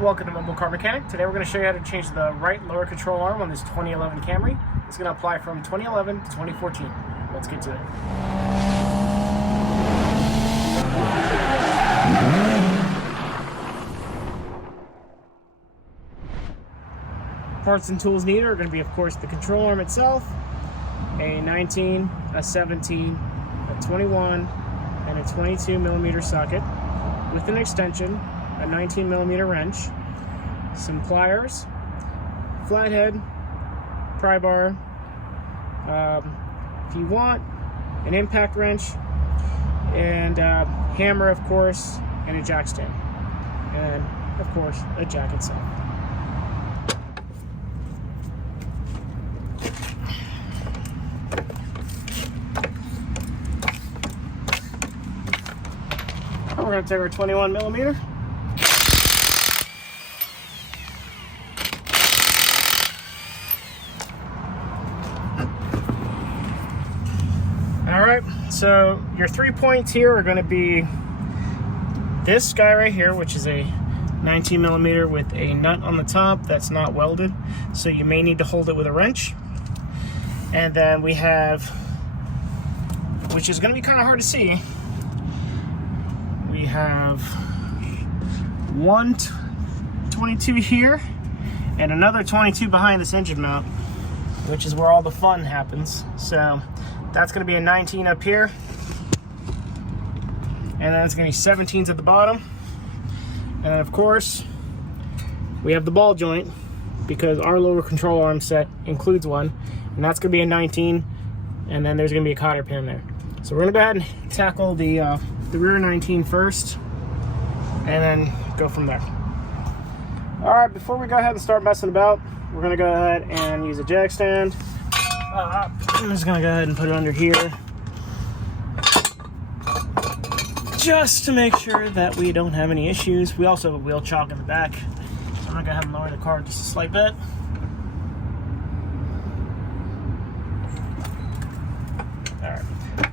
Welcome to Mobile Car Mechanic. Today we're going to show you how to change the right lower control arm on this 2011 Camry. It's going to apply from 2011 to 2014. Let's get to it. Parts and tools needed are going to be, of course, the control arm itself, a 19, a 17, a 21, and a 22 millimeter socket with an extension, a 19 millimeter wrench, some pliers, flathead, pry bar, if you want, an impact wrench, and hammer, of course, and a jack stand, and of course a jack itself. We're going to take our 21 millimeter. Alright, so your 3 points here are going to be this guy right here, which is a 19 millimeter with a nut on the top that's not welded, so you may need to hold it with a wrench. And then we have, which is going to be kind of hard to see, we have one 22 here and another 22 behind this engine mount, which is where all the fun happens. So that's going to be a 19 up here, and then it's going to be 17s at the bottom. And then of course we have the ball joint, because our lower control arm set includes one, and that's going to be a 19, and then there's going to be a cotter pin there. So we're going to go ahead and tackle the rear 19 first, and then go from there. Alright, before we go ahead and start messing about, we're going to go ahead and use a jack stand. I'm just going to go ahead and put it under here, just to make sure that we don't have any issues. We also have a wheel chock in the back, so I'm going to go ahead and lower the car just a slight bit. Alright,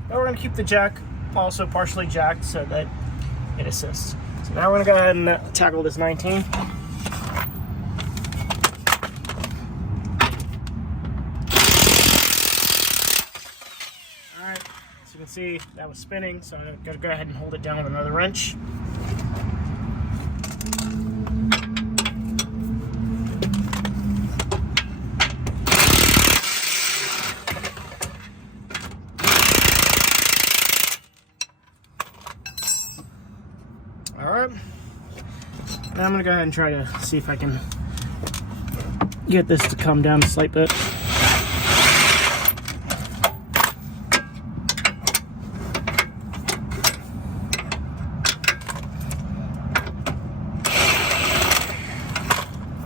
now we're going to keep the jack also partially jacked so that it assists. So now we're going to go ahead and tackle this 19. Alright, so you can see that was spinning, so I'm going to go ahead and hold it down with another wrench. Alright, now I'm going to go ahead and try to see if I can get this to come down a slight bit.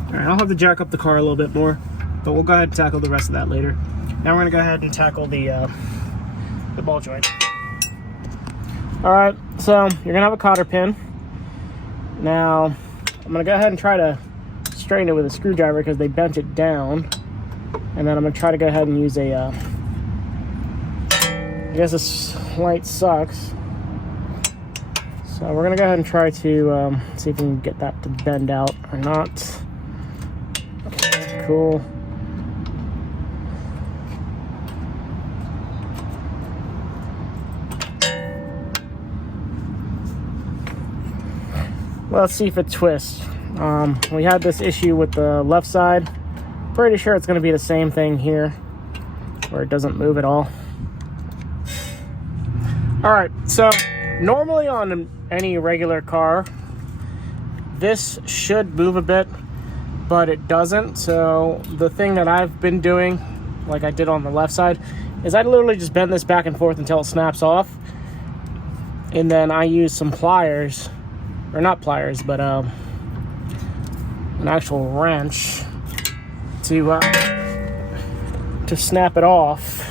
Alright, I'll have to jack up the car a little bit more, but we'll go ahead and tackle the rest of that later. Now we're going to go ahead and tackle the ball joint. Alright, so you're going to have a cotter pin. Now, I'm going to go ahead and try to straighten it with a screwdriver because they bent it down. And then I'm going to try to go ahead and use a, I guess a slight sucks. So we're going to go ahead and try to see if we can get that to bend out or not. Okay, cool. Let's see if it twists. We had this issue with the left side. Pretty sure it's going to be the same thing here, where it doesn't move at all. Alright, so normally on any regular car, this should move a bit, but it doesn't. So the thing that I've been doing, like I did on the left side, is I literally just bend this back and forth until it snaps off. And then I use some pliers, or not pliers, but an actual wrench to snap it off.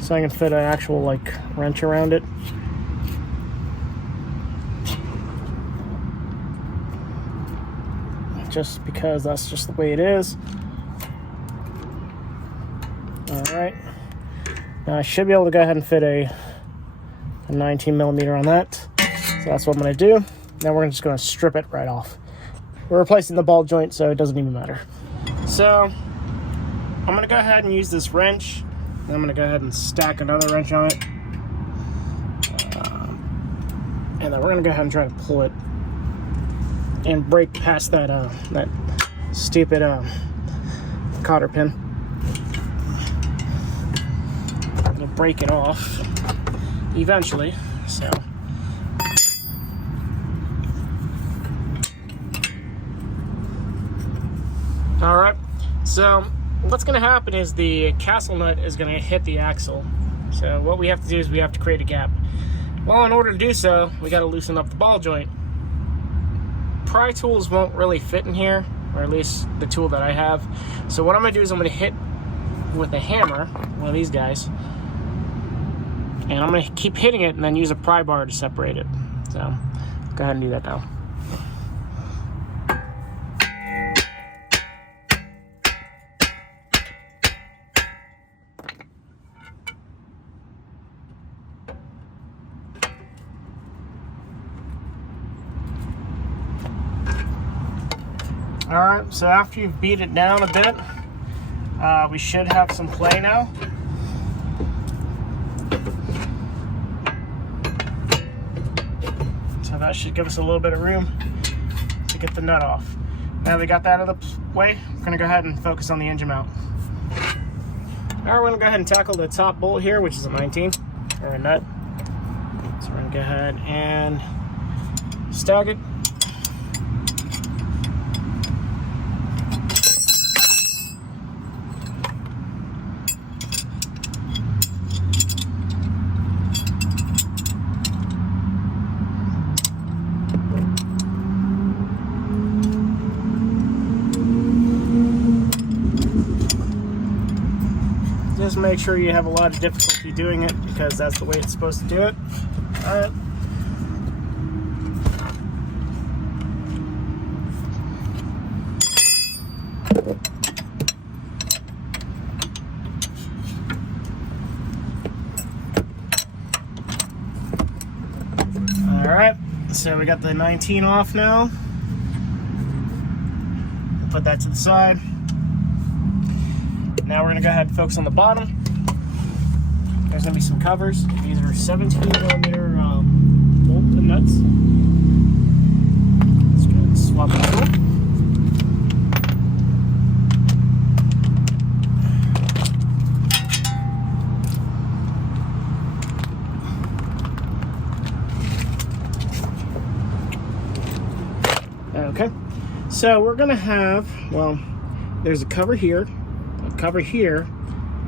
So I can fit an actual like wrench around it. Just because that's just the way it is. Alright. Now I should be able to go ahead and fit a 19 millimeter on that. So that's what I'm going to do. Now we're just going to strip it right off. We're replacing the ball joint, so it doesn't even matter. So I'm going to go ahead and use this wrench. And I'm going to go ahead and stack another wrench on it. And then we're going to go ahead and try to pull it and break past that that stupid cotter pin. It'll break it off eventually. So all right, so what's going to happen is the castle nut is going to hit the axle. So what we have to do is we have to create a gap. Well, in order to do so, we got to loosen up the ball joint. Pry tools won't really fit in here, or at least the tool that I have. So what I'm going to do is I'm going to hit with a hammer, one of these guys, and I'm going to keep hitting it and then use a pry bar to separate it. So go ahead and do that now. Alright, so after you've beat it down a bit, we should have some play now. So that should give us a little bit of room to get the nut off. Now we got that out of the way, we're going to go ahead and focus on the engine mount. Alright, we're going to go ahead and tackle the top bolt here, which is a 19, or a nut. So we're going to go ahead and stag it. Just make sure you have a lot of difficulty doing it because that's the way it's supposed to do it. Alright. Alright, so we got the 19 off now. Put that to the side. Now we're going to go ahead and focus on the bottom. There's going to be some covers. These are 17 millimeter bolt and nuts. Let's go ahead and swap it over. Okay, so we're going to have, well, there's a cover here,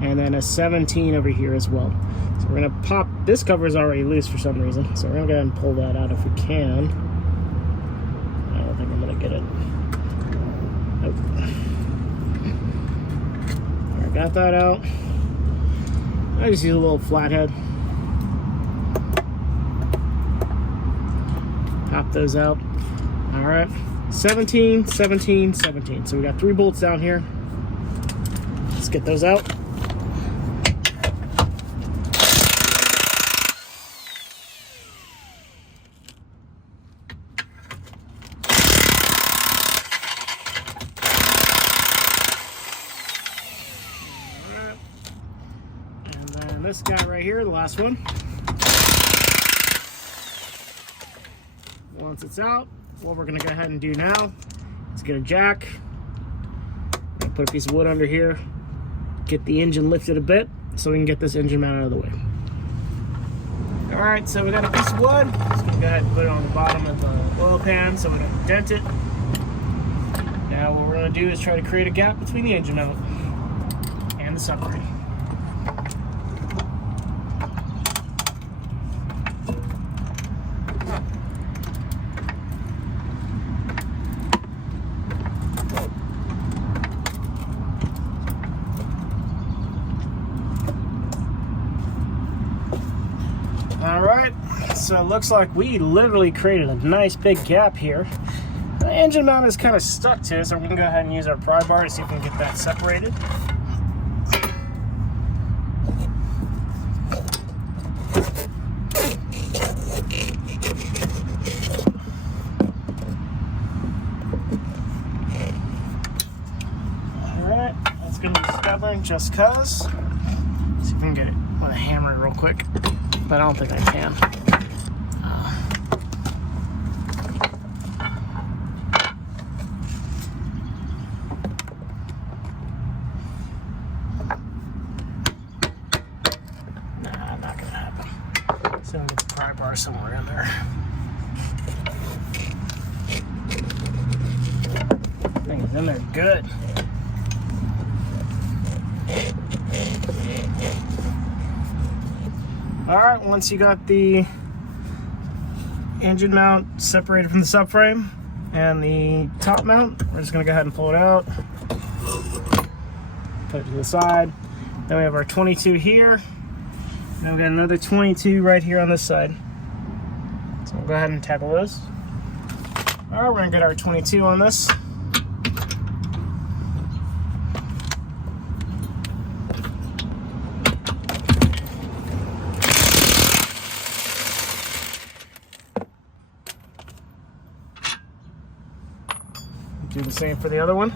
and then a 17 over here as well. So we're gonna pop, this cover is already loose for some reason, so we're gonna go ahead and pull that out if we can. I don't think I'm gonna get it. Nope. All right, got that out. I just use a little flathead. Pop those out. All right, 17, 17, 17. So we got 3 bolts down here. Let's get those out. Alright. And then this guy right here, the last one. Once it's out, what we're going to go ahead and do now is get a jack. Put a piece of wood under here. Get the engine lifted a bit so we can get this engine mount out of the way. Alright, so we got a piece of wood. Just gonna go ahead and put it on the bottom of the oil pan so we don't dent it. Now what we're gonna do is try to create a gap between the engine mount and the separator. Alright, so it looks like we literally created a nice big gap here. The engine mount is kind of stuck to it, so we're going to go ahead and use our pry bar to see if we can get that separated. just cause. See if we can get it with a hammer real quick, but I don't think I can. Nah, not gonna happen. So I'm gonna get the pry bar somewhere in there. Thing is in there good. Alright, once you got the engine mount separated from the subframe and the top mount, we're just going to go ahead and pull it out, put it to the side. Then we have our 22 here, and then we got another 22 right here on this side. So we'll go ahead and tackle those. Alright, we're going to get our 22 on this. Do the same for the other one.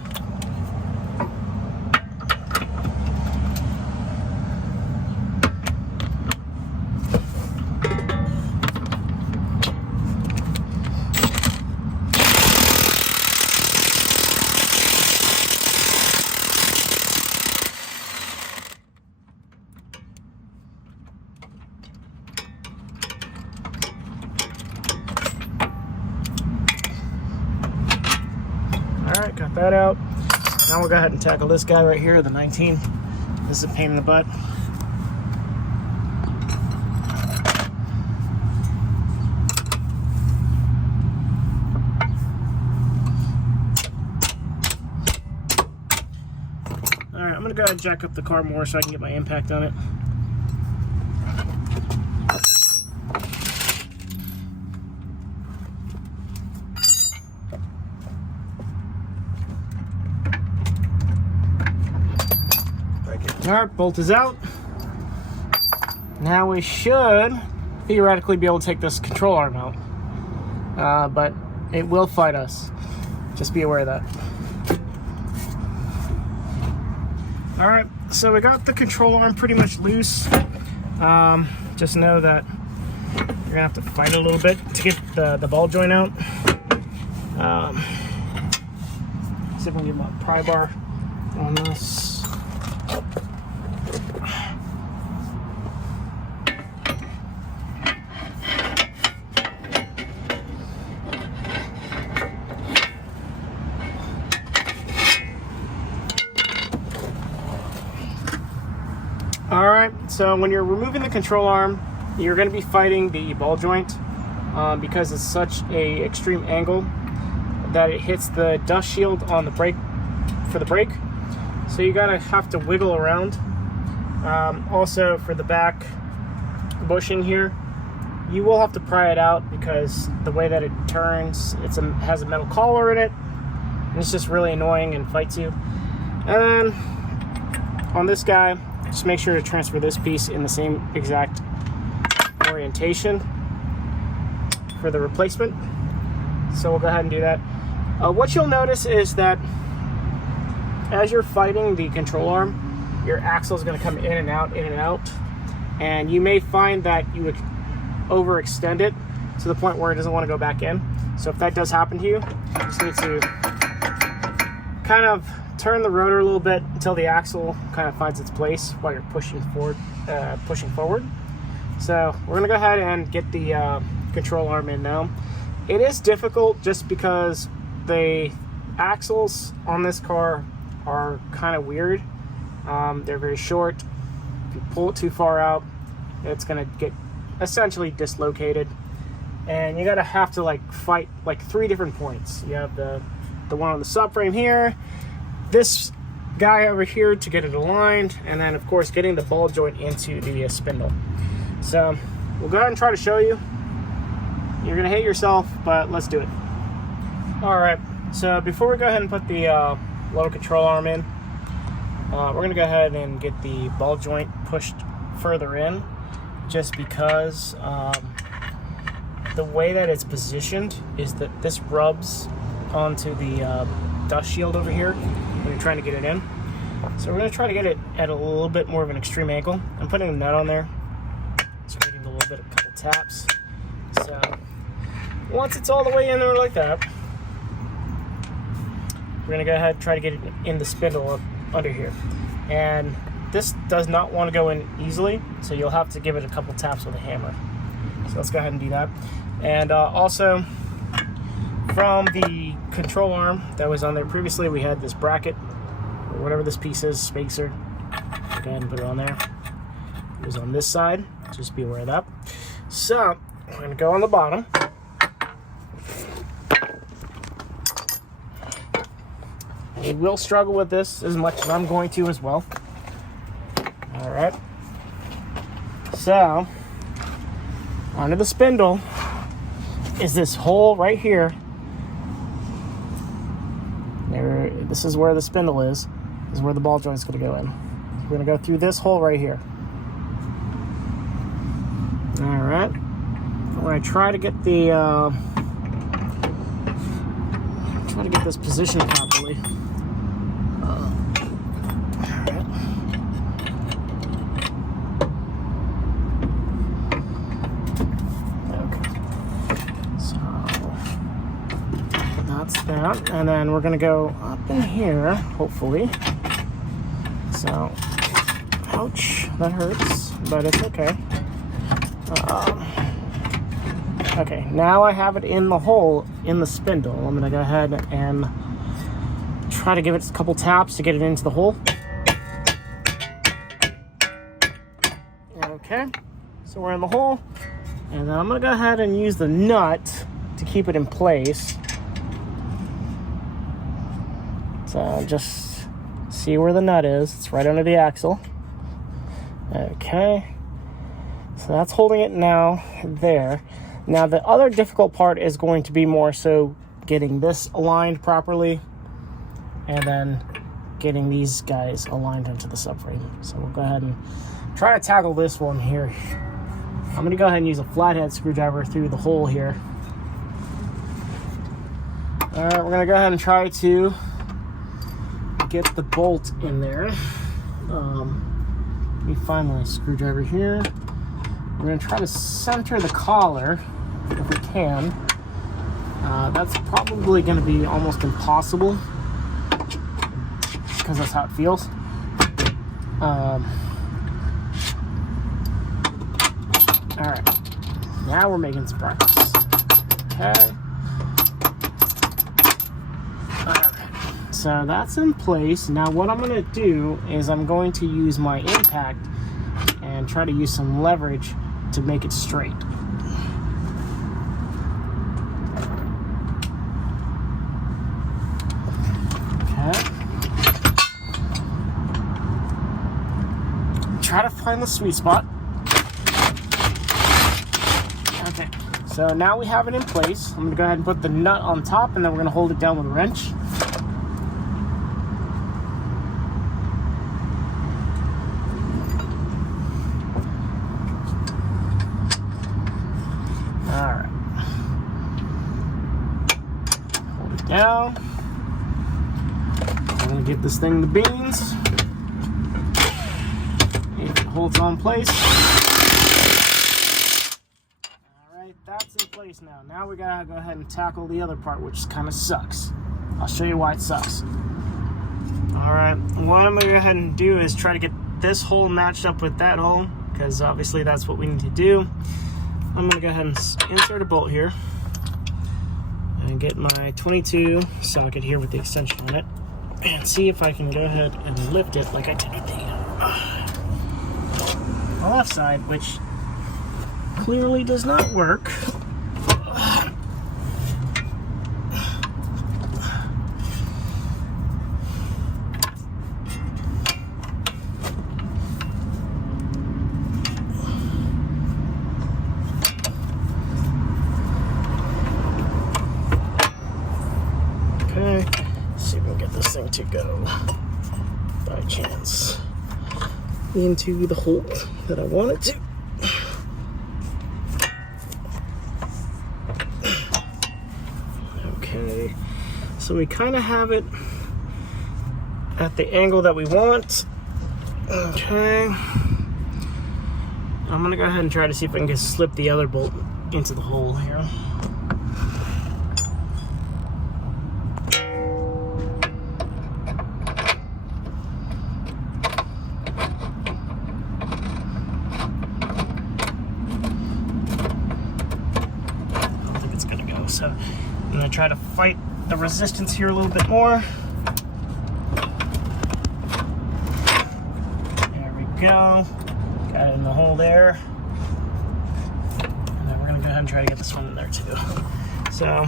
Alright, got that out. Now we'll go ahead and tackle this guy right here, the 19. This is a pain in the butt. Alright, I'm going to go ahead and jack up the car more so I can get my impact on it. Alright, bolt is out. Now we should theoretically be able to take this control arm out. But it will fight us. Just be aware of that. Alright, so we got the control arm pretty much loose. Just know that you're gonna have to fight it a little bit to get the ball joint out. See if we can get my pry bar on this. Alright, so when you're removing the control arm, you're going to be fighting the ball joint because it's such a extreme angle that it hits the dust shield on the brake for the brake. So you gotta have to wiggle around. Also for the back bushing here, you will have to pry it out because the way that it turns, has a metal collar in it, and it's just really annoying and fights you. And then on this guy, just make sure to transfer this piece in the same exact orientation for the replacement. So we'll go ahead and do that. What you'll notice is that as you're fighting the control arm, your axle is going to come in and out, and you may find that you would overextend it to the point where it doesn't want to go back in. So if that does happen to you, you just need to kind of turn the rotor a little bit until the axle kind of finds its place while you're pushing forward. So we're gonna go ahead and get the control arm in now. It is difficult just because the axles on this car are kind of weird. They're very short. If you pull it too far out, it's gonna get essentially dislocated, and you gotta have to like fight like 3 different points. You have the one on the subframe here, this guy over here to get it aligned, and then of course getting the ball joint into the spindle. So we'll go ahead and try to show you. You're gonna hate yourself, but let's do it. All right, so before we go ahead and put the lower control arm in, we're gonna go ahead and get the ball joint pushed further in, just because the way that it's positioned is that this rubs onto the dust shield over here when you're trying to get it in. So we're going to try to get it at a little bit more of an extreme angle. I'm putting a nut on there. So we're going to give it a little bit, a couple taps. So once it's all the way in there like that, we're going to go ahead and try to get it in the spindle up under here. And this does not want to go in easily, so you'll have to give it a couple taps with a hammer. So let's go ahead and do that. And also, from the control arm that was on there previously, we had this bracket, or whatever this piece is, spacer. Go ahead and put it on there. It was on this side, just be aware of that. So, we're going to go on the bottom. We will struggle with this as much as I'm going to as well. Alright. So, under the spindle is this hole right here. There, this is where the spindle is. This is where the ball joint is going to go in. We're going to go through this hole right here. Alright. I'm going to try to get the this positioned properly. That, and then we're gonna go up in here, hopefully. So, ouch, that hurts, but it's okay. Okay, now I have it in the hole in the spindle. I'm gonna go ahead and try to give it a couple taps to get it into the hole. Okay, so we're in the hole, and then I'm gonna go ahead and use the nut to keep it in place. So just see where the nut is. It's right under the axle. Okay. So that's holding it now there. Now the other difficult part is going to be more so getting this aligned properly and then getting these guys aligned into the subframe. So we'll go ahead and try to tackle this one here. I'm going to go ahead and use a flathead screwdriver through the hole here. Alright, we're going to go ahead and try to get the bolt in there. Let me find my screwdriver here. We're going to try to center the collar if we can. That's probably going to be almost impossible because that's how it feels. Alright, now we're making some progress. Okay. So that's in place. Now what I'm going to do is I'm going to use my impact and try to use some leverage to make it straight. Okay. Try to find the sweet spot. Okay. So now we have it in place. I'm going to go ahead and put the nut on top, and then we're going to hold it down with a wrench. Alright. Hold it down. I'm going to give this thing the beans. If it holds on place. Alright, that's in place now. Now we gotta go ahead and tackle the other part, which kind of sucks. I'll show you why it sucks. Alright, what I'm going to go ahead and do is try to get this hole matched up with that hole, because obviously that's what we need to do. I'm going to go ahead and insert a bolt here and get my 22 socket here with the extension on it and see if I can go ahead and lift it like I did with the left side, which clearly does not work. Okay, let's see if we can get this thing to go by chance into the hole that I want it to. Okay, so we kind of have it at the angle that we want. Okay. I'm gonna go ahead and try to see if I can just slip the other bolt into the hole here. So I'm gonna try to fight the resistance here a little bit more. There we go. Got it in the hole there. And then we're gonna go ahead and try to get this one in there too. So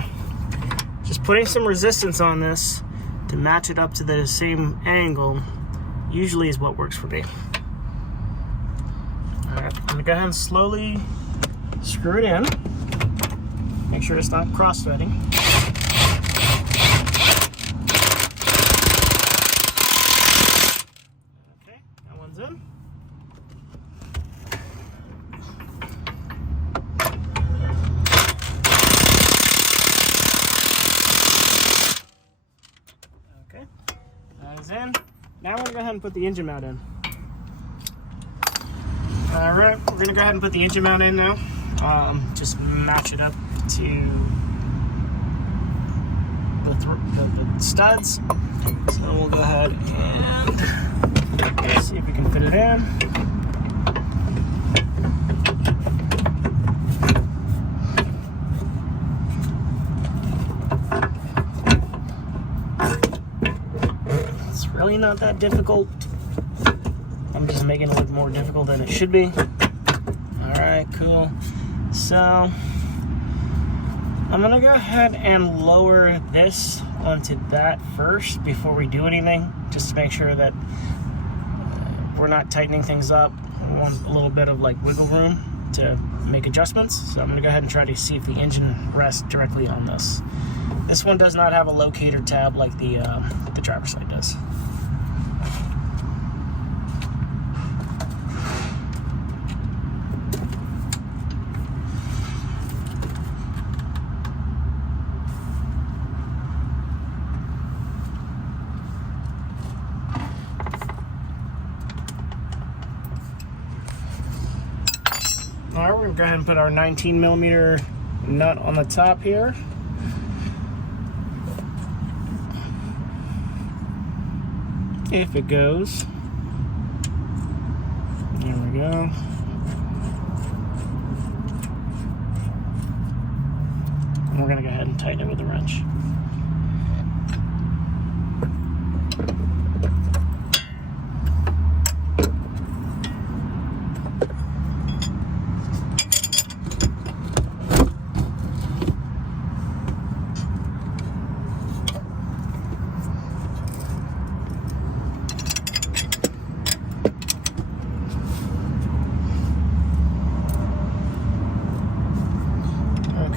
just putting some resistance on this to match it up to the same angle usually is what works for me. All right, I'm gonna go ahead and slowly screw it in. Make sure it's not cross-threading. Okay, that one's in. Okay, that is in. Now we're gonna go ahead and put the engine mount in. All right, we're gonna go ahead and put the engine mount in now. Just match it up to the studs. So we'll go ahead and see if we can fit it in. It's really not that difficult. I'm just making it look more difficult than it should be. All right, cool. So I'm gonna go ahead and lower this onto that first before we do anything, just to make sure that we're not tightening things up. We want a little bit of like wiggle room to make adjustments. So I'm gonna go ahead and try to see if the engine rests directly on this. This one does not have a locator tab like the driver's side does. Alright, we're going to go ahead and put our 19mm nut on the top here. If it goes. There we go. And we're going to go ahead and tighten it with a wrench.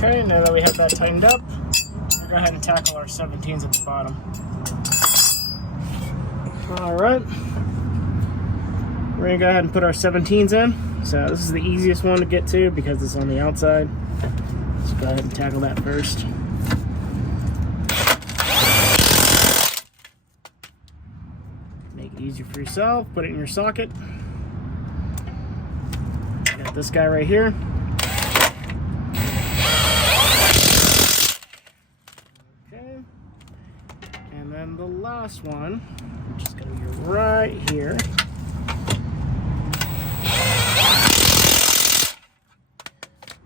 Okay, now that we have that tightened up, we'll go ahead and tackle our 17s at the bottom. Alright, we're going to go ahead and put our 17s in. So this is the easiest one to get to because it's on the outside. Let's go ahead and tackle that first. Make it easier for yourself, put it in your socket. Got this guy right here. And then the last one, which is going to be right here.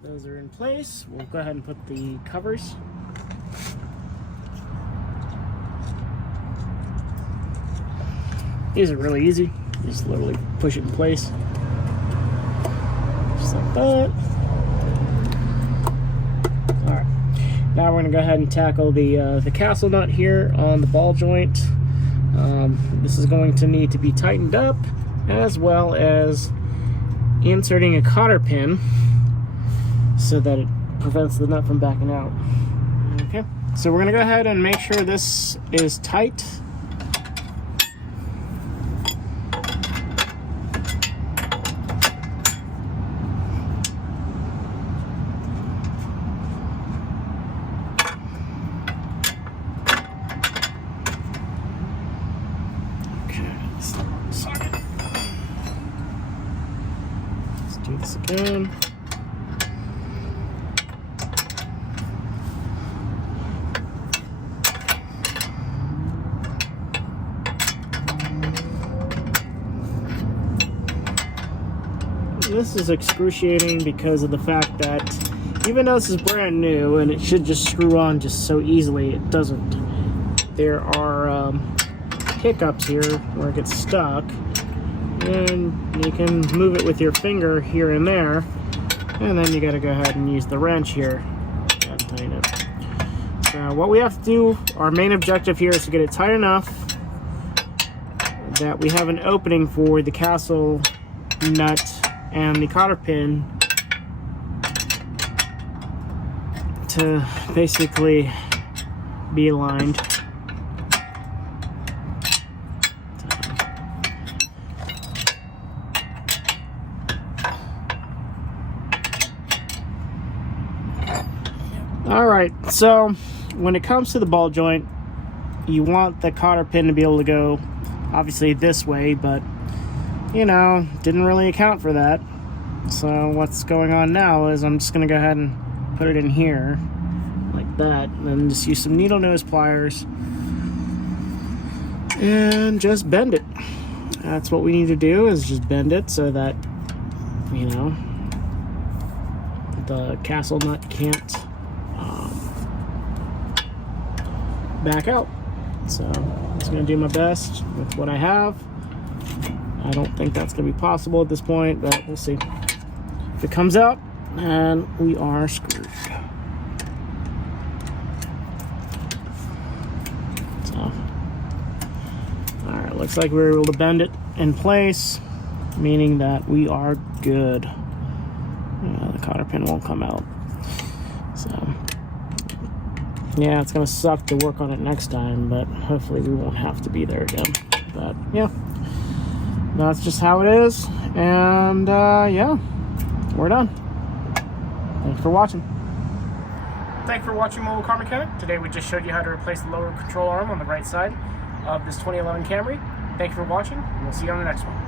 Those are in place. We'll go ahead and put the covers. These are really easy. Just literally push it in place. Just like that. Alright. Now we're going to go ahead and tackle the castle nut here on the ball joint. This is going to need to be tightened up, as well as inserting a cotter pin so that it prevents the nut from backing out. Okay, so we're going to go ahead and make sure this is tight. in. This is excruciating because of the fact that even though this is brand new and it should just screw on just so easily, it doesn't. There are hiccups here where it gets stuck, and you can move it with your finger here and there, and then you got to go ahead and use the wrench here and tighten it. So what we have to do, our main objective here, is to get it tight enough that we have an opening for the castle nut and the cotter pin to basically be aligned. Alright, so when it comes to the ball joint, you want the cotter pin to be able to go obviously this way, but you know, didn't really account for that. So what's going on now is I'm just going to go ahead and put it in here like that, and then just use some needle nose pliers and just bend it. That's what we need to do, is just bend it so that, you know, the castle nut can't back out. So I'm just going to do my best with what I have. I don't think that's going to be possible at this point, but we'll see. If it comes out, and we are screwed. So, alright, looks like we were able to bend it in place, meaning that we are good. The cotter pin won't come out. So, yeah, it's going to suck to work on it next time, but hopefully we won't have to be there again. But, yeah. That's just how it is, and yeah, we're done. Thanks for watching. Thanks for watching Mobile Car Mechanic. Today we just showed you how to replace the lower control arm on the right side of this 2011 Camry. Thank you for watching, and we'll see you on the next one.